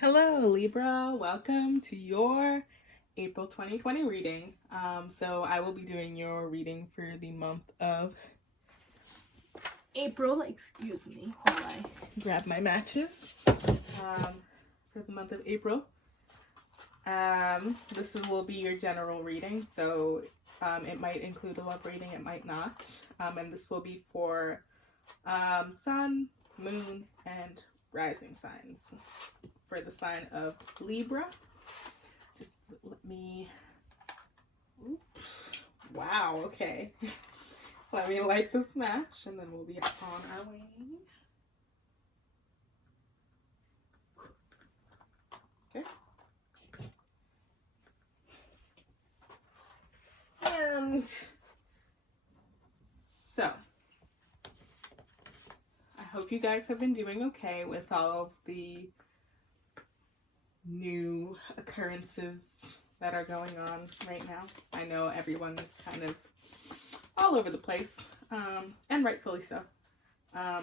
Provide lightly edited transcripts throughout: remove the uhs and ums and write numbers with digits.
Hello, Libra. Welcome to your April 2020 reading. So I will be doing your reading for the month of April. Excuse me while I grab my matches. For the month of April. This will be your general reading, so it might include a love reading, it might not. And this will be for sun, moon, and rising signs. For the sign of Libra, just let me, oops, wow, okay. Let me light this match and then we'll be on our way. Okay. And so, I hope you guys have been doing okay with all of the new occurrences that are going on right now. I know everyone's kind of all over the place, and rightfully so. Wow.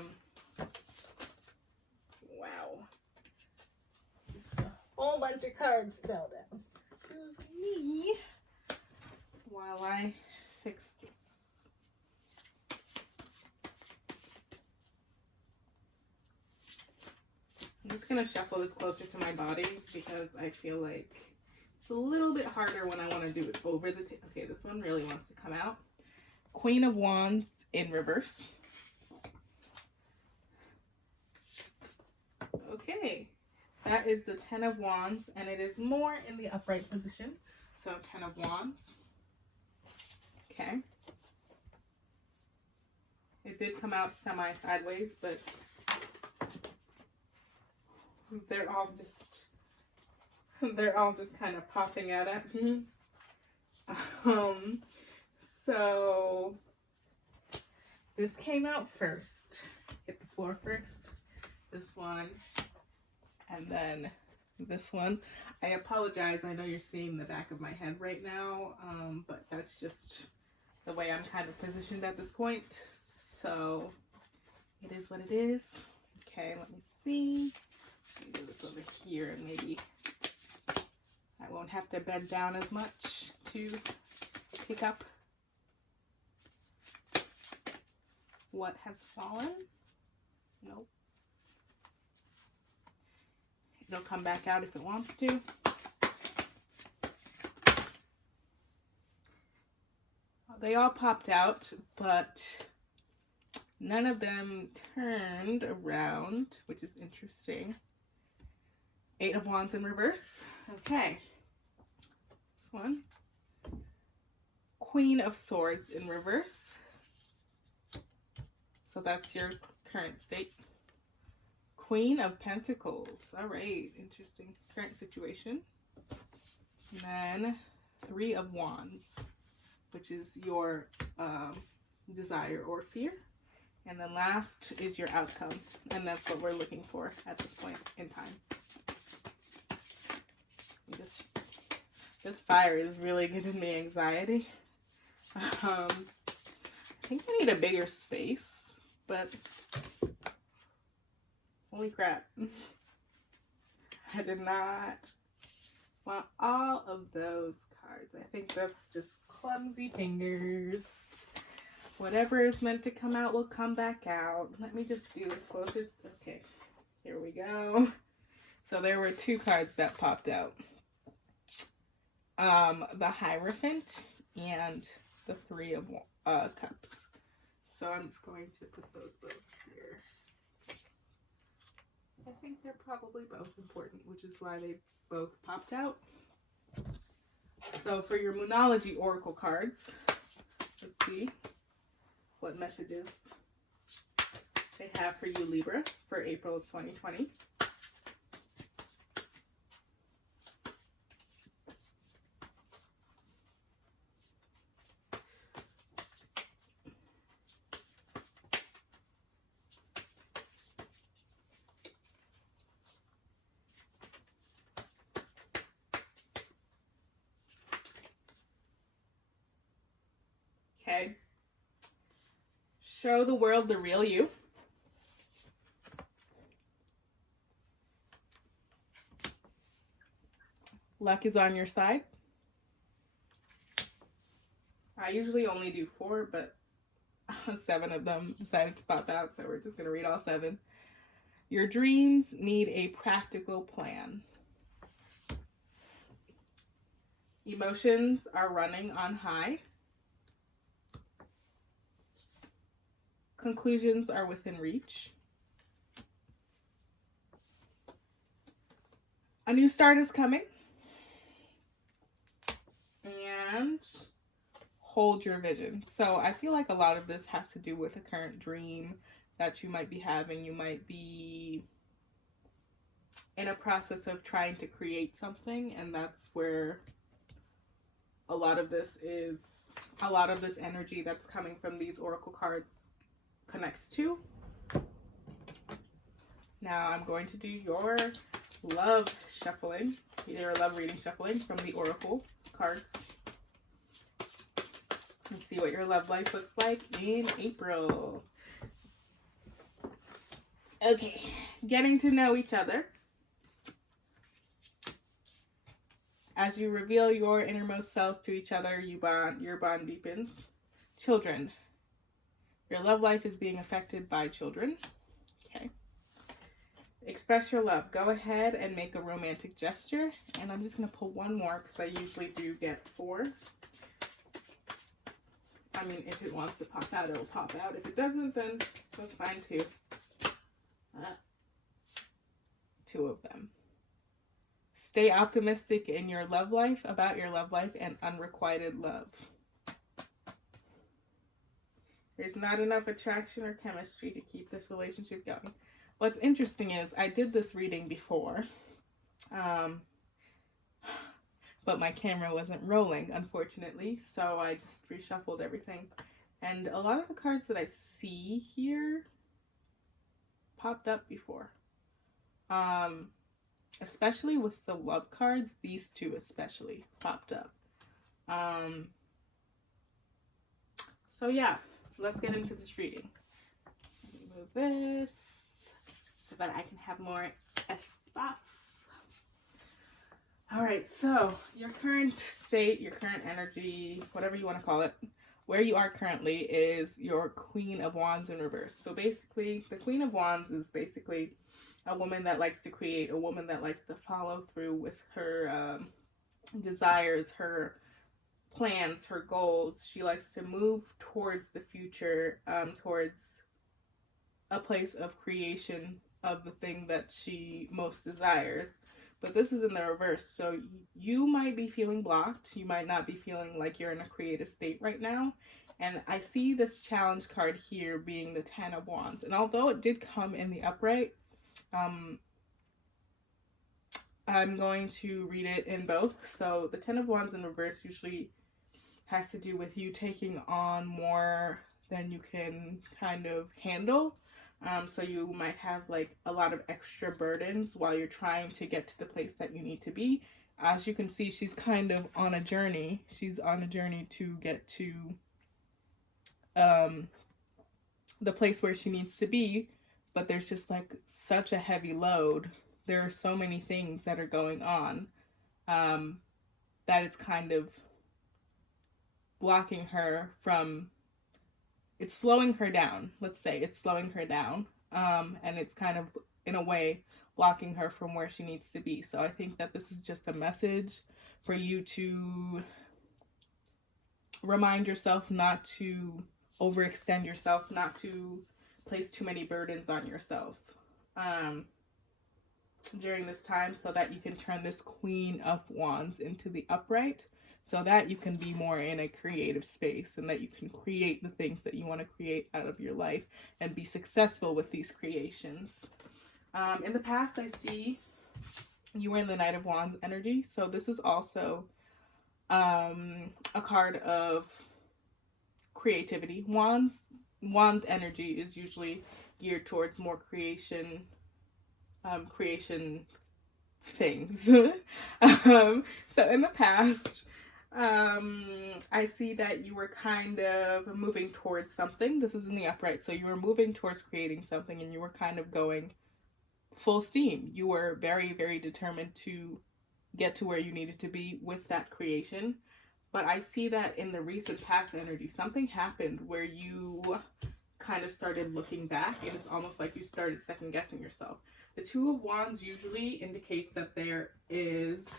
Just a whole bunch of cards fell down. Excuse me while I fix this. I'm just going to shuffle this closer to my body because I feel like it's a little bit harder when I want to do it over the table. Okay, this one really wants to come out. Queen of Wands in reverse. Okay, that is the 10 of Wands, and it is more in the upright position. So 10 of Wands. Okay. It did come out semi-sideways, but they're all just kind of popping out at me. So this came out first. Hit the floor first. This one, and then this one. I apologize. I know you're seeing the back of my head right now, but that's just the way I'm kind of positioned at this point. So it is what it is. Okay, let me see. Let me do this over here and maybe I won't have to bend down as much to pick up what has fallen. Nope. It'll come back out if it wants to. They all popped out, but none of them turned around, which is interesting. 8 of Wands in reverse. Okay. This one. Queen of Swords in reverse. So that's your current state. Queen of Pentacles. All right. Interesting current situation. And then 3 of Wands, which is your desire or fear. And then last is your outcome. And that's what we're looking for at this point in time. This fire is really giving me anxiety. I think I need a bigger space, but holy crap. I did not want all of those cards. I think that's just clumsy fingers. Whatever is meant to come out will come back out. Let me just do this closer. Okay, here we go. So there were 2 cards that popped out. The Hierophant and the 3 of Cups. So I'm just going to put those both here. I think they're probably both important, which is why they both popped out. So for your Moonology Oracle cards, let's see what messages they have for you, Libra, for April of 2020. Okay. Show the world the real you. Luck is on your side. I usually only do 4, but 7 of them decided to pop out, so we're just going to read all 7. Your dreams need a practical plan. Emotions are running on high. Conclusions are within reach. A new start is coming. And hold your vision. So I feel like a lot of this has to do with a current dream that you might be having. You might be in a process of trying to create something, and that's where a lot of this energy that's coming from these oracle cards connects to. Now I'm going to do your love shuffling, your love reading shuffling from the oracle cards. And see what your love life looks like in April. Okay, getting to know each other. As you reveal your innermost selves to each other, your bond deepens. Children. Your love life is being affected by children. Okay. Express your love. Go ahead and make a romantic gesture. And I'm just going to pull one more because I usually do get 4. I mean, if it wants to pop out, it'll pop out. If it doesn't, then that's fine too. 2 of them. Stay optimistic in your love life, about your love life, and unrequited love. There's not enough attraction or chemistry to keep this relationship going. What's interesting is I did this reading before, but my camera wasn't rolling, unfortunately, so I just reshuffled everything. And a lot of the cards that I see here popped up before. Especially with the love cards, these 2 especially popped up. So yeah, let's get into this reading. Let me move this so that I can have more espace. All right, so your current state, your current energy, whatever you want to call it, where you are currently is your Queen of Wands in reverse. So basically, the Queen of Wands is basically a woman that likes to create, a woman that likes to follow through with her desires, her plans, her goals. She likes to move towards the future, towards a place of creation of the thing that she most desires. But this is in the reverse, so you might be feeling blocked. You might not be feeling like you're in a creative state right now. And I see this challenge card here being the 10 of Wands. And although it did come in the upright, I'm going to read it in both. So the 10 of Wands in reverse usually has to do with you taking on more than you can kind of handle. So you might have like a lot of extra burdens while you're trying to get to the place that you need to be. As you can see, she's kind of on a journey. She's on a journey to get to the place where she needs to be, but there's just like such a heavy load. There are so many things that are going on that it's kind of blocking her from, it's slowing her down. Let's say it's slowing her down, and it's kind of in a way blocking her from where she needs to be. So I think that this is just a message for you to remind yourself not to overextend yourself, not to place too many burdens on yourself during this time, so that you can turn this Queen of Wands into the upright, so that you can be more in a creative space and that you can create the things that you want to create out of your life and be successful with these creations. In the past, I see you were in the Knight of Wands energy, so this is also a card of creativity. Wand energy is usually geared towards more creation things. So in the past, I see that you were kind of moving towards something. This is in the upright, so you were moving towards creating something, and you were kind of going full steam. You were very, very determined to get to where you needed to be with that creation. But I see that in the recent past energy, something happened where you kind of started looking back, and it's almost like you started second guessing yourself. The Two of Wands usually indicates that there is,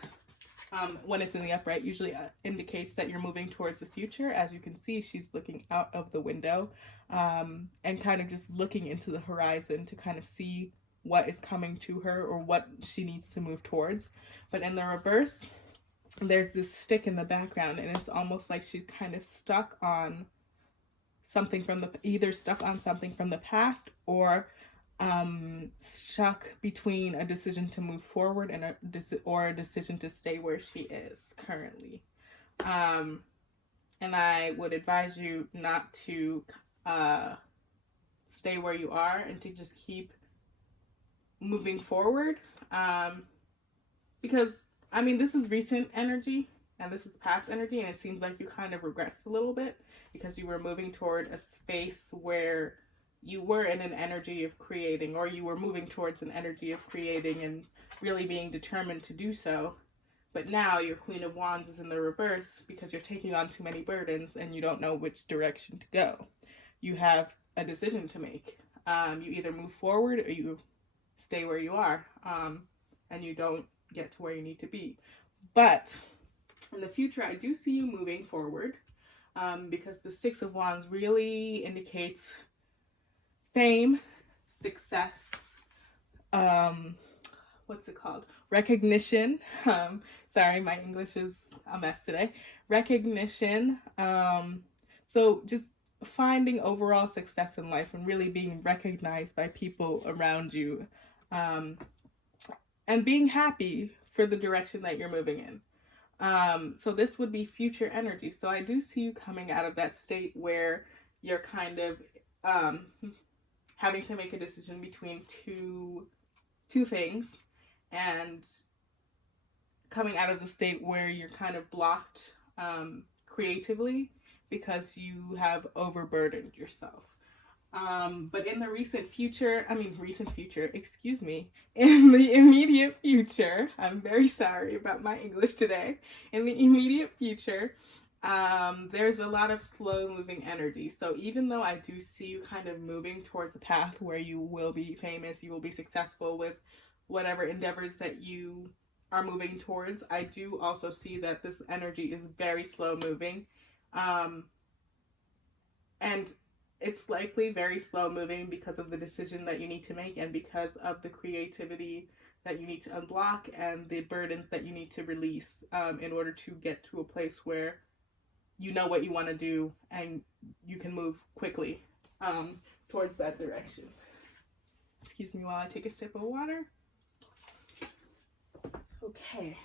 when it's in the upright, usually indicates that you're moving towards the future. As you can see, she's looking out of the window, and kind of just looking into the horizon to kind of see what is coming to her or what she needs to move towards. But in the reverse, there's this stick in the background, and it's almost like she's kind of stuck on something from something from the past, or stuck between a decision to move forward and a decision to stay where she is currently. And I would advise you not to stay where you are and to just keep moving forward, because I mean, this is recent energy and this is past energy, and it seems like you kind of regressed a little bit because you were moving toward a space where you were in an energy of creating, or you were moving towards an energy of creating and really being determined to do so. But now your Queen of Wands is in the reverse because you're taking on too many burdens and you don't know which direction to go. You have a decision to make. You either move forward or you stay where you are, and you don't get to where you need to be. But in the future, I do see you moving forward, because the Six of Wands really indicates fame, success, what's it called? Recognition. Sorry, my English is a mess today. Recognition. So just finding overall success in life and really being recognized by people around you, and being happy for the direction that you're moving in. So this would be future energy. So I do see you coming out of that state where you're kind of having to make a decision between two things, and coming out of the state where you're kind of blocked creatively because you have overburdened yourself. But in the recent future, in the immediate future, I'm very sorry about my English today. In the immediate future, there's a lot of slow moving energy. So even though I do see you kind of moving towards a path where you will be famous, you will be successful with whatever endeavors that you are moving towards, I do also see that this energy is very slow moving. And it's likely very slow moving because of the decision that you need to make, and because of the creativity that you need to unblock and the burdens that you need to release, in order to get to a place where you know what you want to do and you can move quickly towards that direction. Excuse me while I take a sip of water. Okay.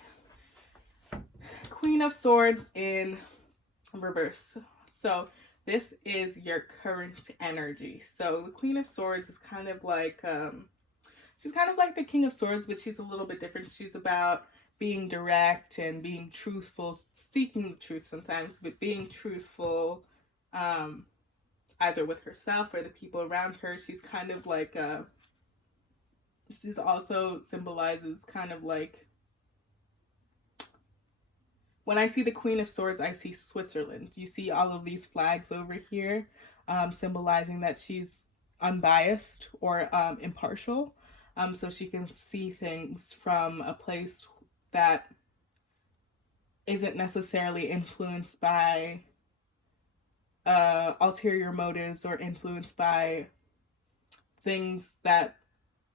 Queen of Swords in reverse. So this is your current energy. So the Queen of Swords is kind of like, she's kind of like the King of Swords, but she's a little bit different. She's about being direct and being truthful, seeking the truth sometimes, but being truthful, either with herself or the people around her. She's kind of like, she's also symbolizes kind of like, when I see the Queen of Swords, I see Switzerland. You see all of these flags over here, symbolizing that she's unbiased or impartial. So she can see things from a place that isn't necessarily influenced by ulterior motives or influenced by things that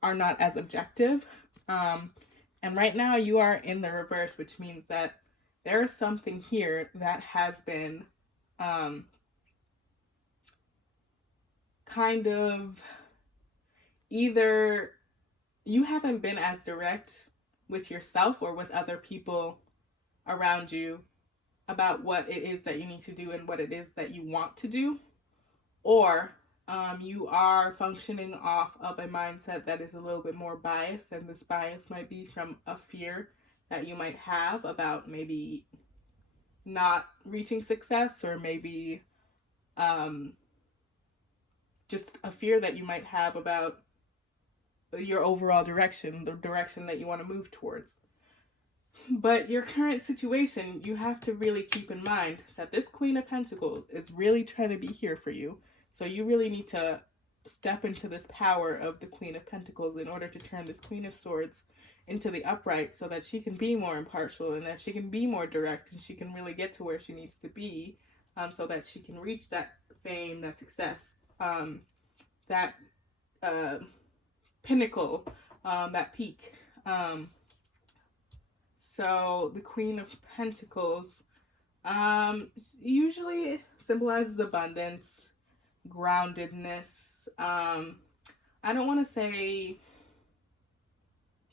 are not as objective. And right now you are in the reverse, which means that there is something here that has been kind of, either you haven't been as direct with yourself or with other people around you about what it is that you need to do and what it is that you want to do, or you are functioning off of a mindset that is a little bit more biased, and this bias might be from a fear that you might have about maybe not reaching success, or maybe just a fear that you might have about your overall direction, the direction that you want to move towards. But your current situation, you have to really keep in mind that this Queen of Pentacles is really trying to be here for you. So you really need to step into this power of the Queen of Pentacles in order to turn this Queen of Swords into the upright so that she can be more impartial and that she can be more direct and she can really get to where she needs to be, so that she can reach that fame, that success, that pinnacle, that peak. So the Queen of Pentacles usually symbolizes abundance, groundedness. I don't want to say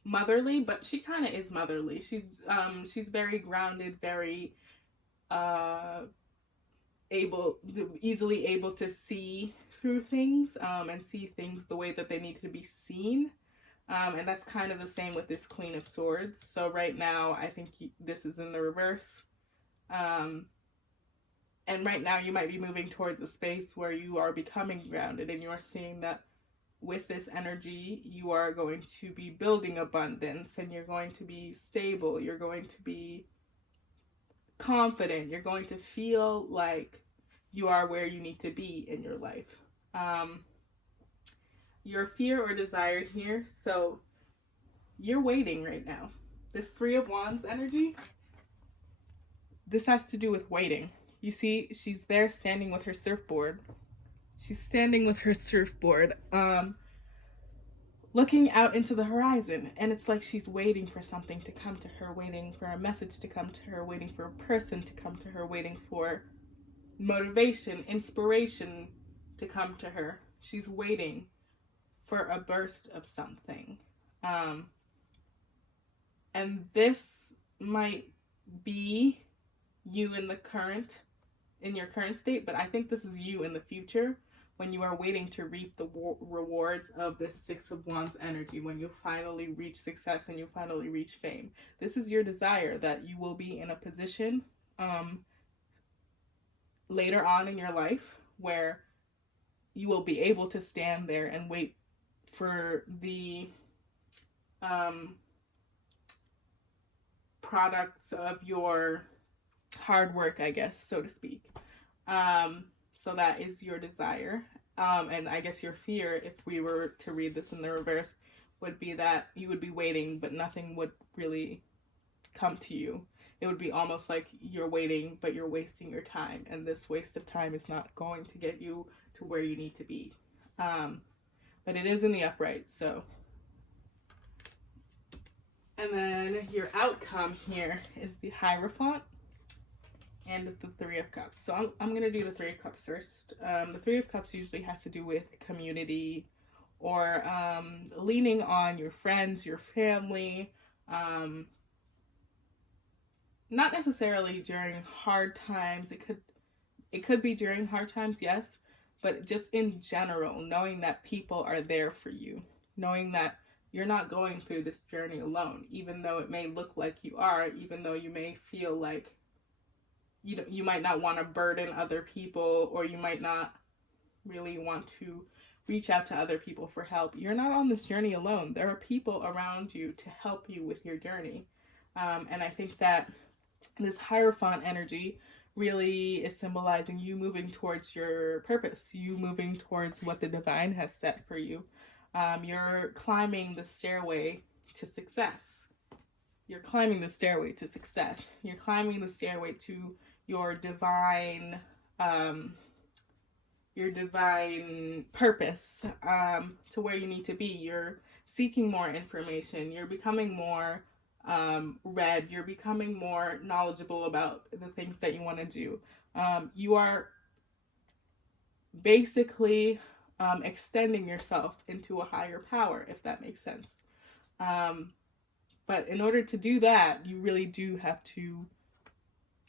motherly, but she kind of is motherly. She's very grounded, very easily able to see through things, and see things the way that they need to be seen. And that's kind of the same with this Queen of Swords. So right now, I think this is in the reverse. And right now you might be moving towards a space where you are becoming grounded and you're seeing that with this energy, you are going to be building abundance and you're going to be stable. You're going to be confident. You're going to feel like you are where you need to be in your life. Your fear or desire here, so you're waiting right now. This Three of Wands energy, this has to do with waiting. You see, she's there standing with her surfboard. She's standing with her surfboard, looking out into the horizon, and it's like she's waiting for something to come to her, waiting for a message to come to her, waiting for a person to come to her, waiting for motivation, inspiration to come to her. She's waiting for a burst of something. And this might be you in your current state, but I think this is you in the future when you are waiting to reap the rewards of this Six of Wands energy, when you finally reach success and you finally reach fame. This is your desire, that you will be in a position later on in your life where you will be able to stand there and wait for the products of your hard work, I guess, so to speak. So that is your desire. And I guess your fear, if we were to read this in the reverse, would be that you would be waiting, but nothing would really come to you. It would be almost like you're waiting, but you're wasting your time. And this waste of time is not going to get you to where you need to be. But it is in the upright, so. And then your outcome here is the Hierophant and the Three of Cups. So I'm going to do the Three of Cups first. The Three of Cups usually has to do with community or leaning on your friends, your family. Not necessarily during hard times. It could be during hard times, yes. But just in general, knowing that people are there for you. Knowing that you're not going through this journey alone. Even though it may look like you are. Even though you may feel like you might not want to burden other people, or you might not really want to reach out to other people for help. You're not on this journey alone. There are people around you to help you with your journey. And I think that this Hierophant energy really is symbolizing you moving towards your purpose, you moving towards what the divine has set for you. You're climbing the stairway to success. You're climbing the stairway to success. You're climbing the stairway to your divine purpose, to where you need to be. You're seeking more information. You're becoming more read. You're becoming more knowledgeable about the things that you want to do. You are basically extending yourself into a higher power, if that makes sense. But in order to do that, you really do have to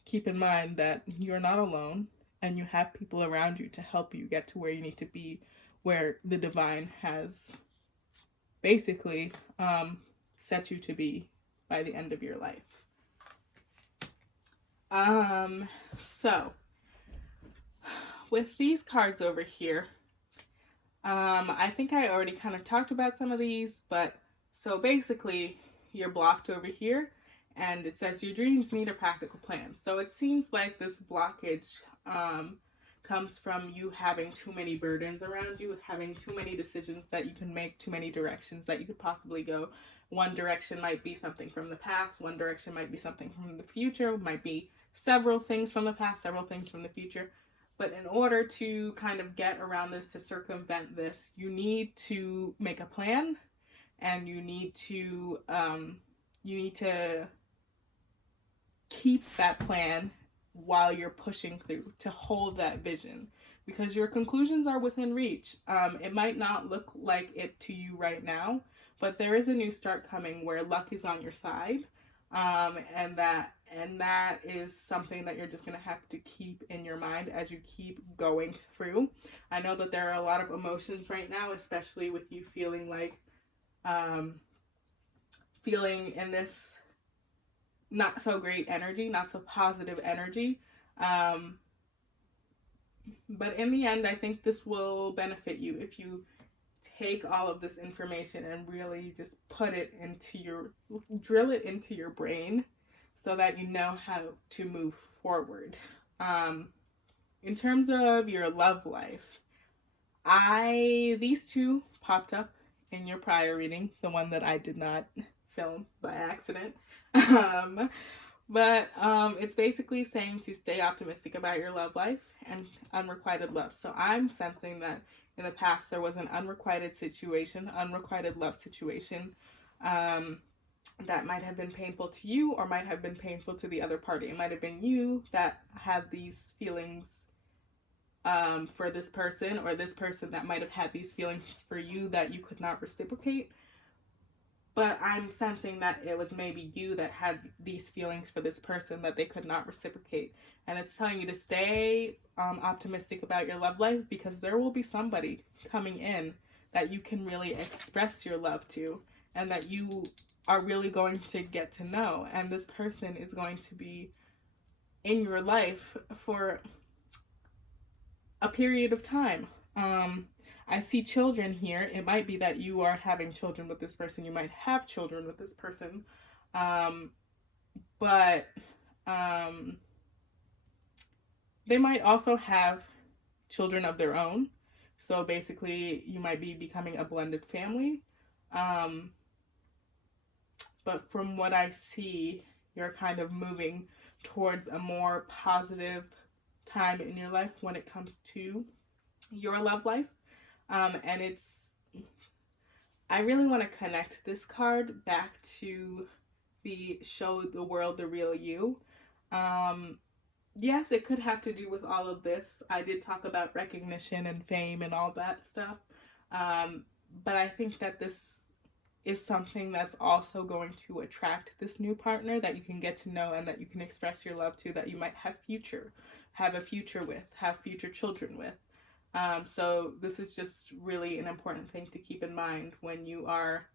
keep in mind that you're not alone and you have people around you to help you get to where you need to be, where the divine has basically set you to be by the end of your life. So with these cards over here, I think I already kind of talked about some of these, but so basically you're blocked over here And it says your dreams need a practical plan. So it seems like this blockage comes from you having too many burdens around you, having too many decisions that you can make, too many directions that you could possibly go. One direction might be something from the past, one direction might be something from the future, might be several things from the past, several things from the future. But in order to kind of get around this, to circumvent this, you need to make a plan, and you need to keep that plan while you're pushing through, to hold that vision, because your conclusions are within reach. It might not look like it to you right now, but there is a new start coming where luck is on your side, and that is something that you're just going to have to keep in your mind as you keep going through. I know that there are a lot of emotions right now, especially with you feeling like feeling in this not so great energy, not so positive energy. But in the end, I think this will benefit you if you take all of this information and really just drill it into your brain so that you know how to move forward. In terms of your love life, these two popped up in your prior reading, the one that I did not film by accident. But it's basically saying to stay optimistic about your love life and unrequited love. So I'm sensing that in the past there was an unrequited love situation that might have been painful to you, or might have been painful to the other party. It might have been you that had these feelings for this person, or this person that might have had these feelings for you that you could not reciprocate. But I'm sensing that it was maybe you that had these feelings for this person that they could not reciprocate. And it's telling you to stay optimistic about your love life, because there will be somebody coming in that you can really express your love to, and that you are really going to get to know. And this person is going to be in your life for a period of time. I see children here. It might be that you are having children with this person. You might have children with this person. But they might also have children of their own. So basically, you might be becoming a blended family. But from what I see, you're kind of moving towards a more positive time in your life when it comes to your love life. And I really want to connect this card back to the show the world the real you. Yes, it could have to do with all of this. I did talk about recognition and fame and all that stuff. But I think that this is something that's also going to attract this new partner that you can get to know and that you can express your love to, that you might have a future with, have future children with. So this is just really an important thing to keep in mind when you are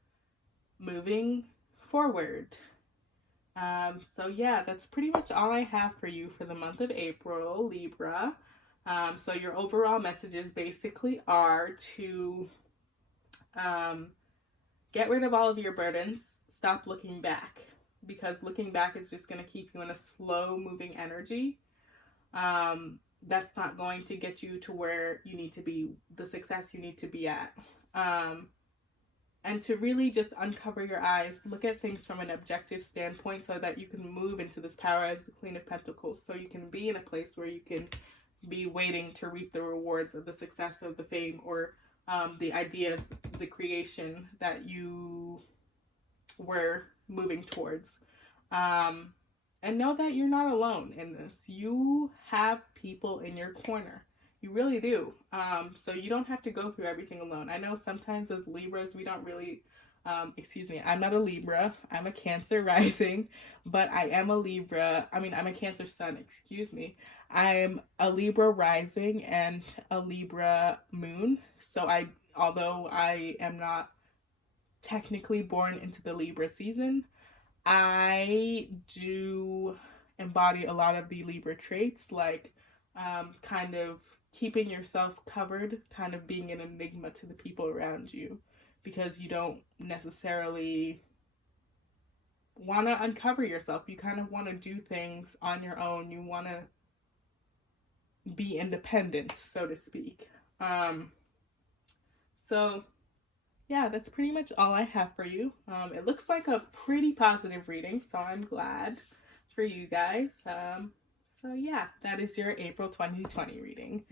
moving forward. So yeah, that's pretty much all I have for you for the month of April, Libra. So your overall messages basically are to get rid of all of your burdens, stop looking back, because looking back is just going to keep you in a slow moving energy. That's not going to get you to where you need to be, the success you need to be at. And to really just uncover your eyes, look at things from an objective standpoint so that you can move into this power as the Queen of Pentacles. So you can be in a place where you can be waiting to reap the rewards of the success, of the fame, or the ideas, the creation that you were moving towards. And know that you're not alone in this. You have people in your corner. You really do. So you don't have to go through everything alone. I know sometimes as Libras, we don't really, I'm not a Libra. I'm a Cancer rising, but I am a Libra. I'm a Cancer sun, I'm a Libra rising and a Libra moon. So although I am not technically born into the Libra season, I do embody a lot of the Libra traits, like kind of keeping yourself covered, kind of being an enigma to the people around you, because you don't necessarily want to uncover yourself. You kind of want to do things on your own. You want to be independent, so to speak. So yeah, that's pretty much all I have for you. It looks like a pretty positive reading, so I'm glad for you guys. So yeah, that is your April 2020 reading.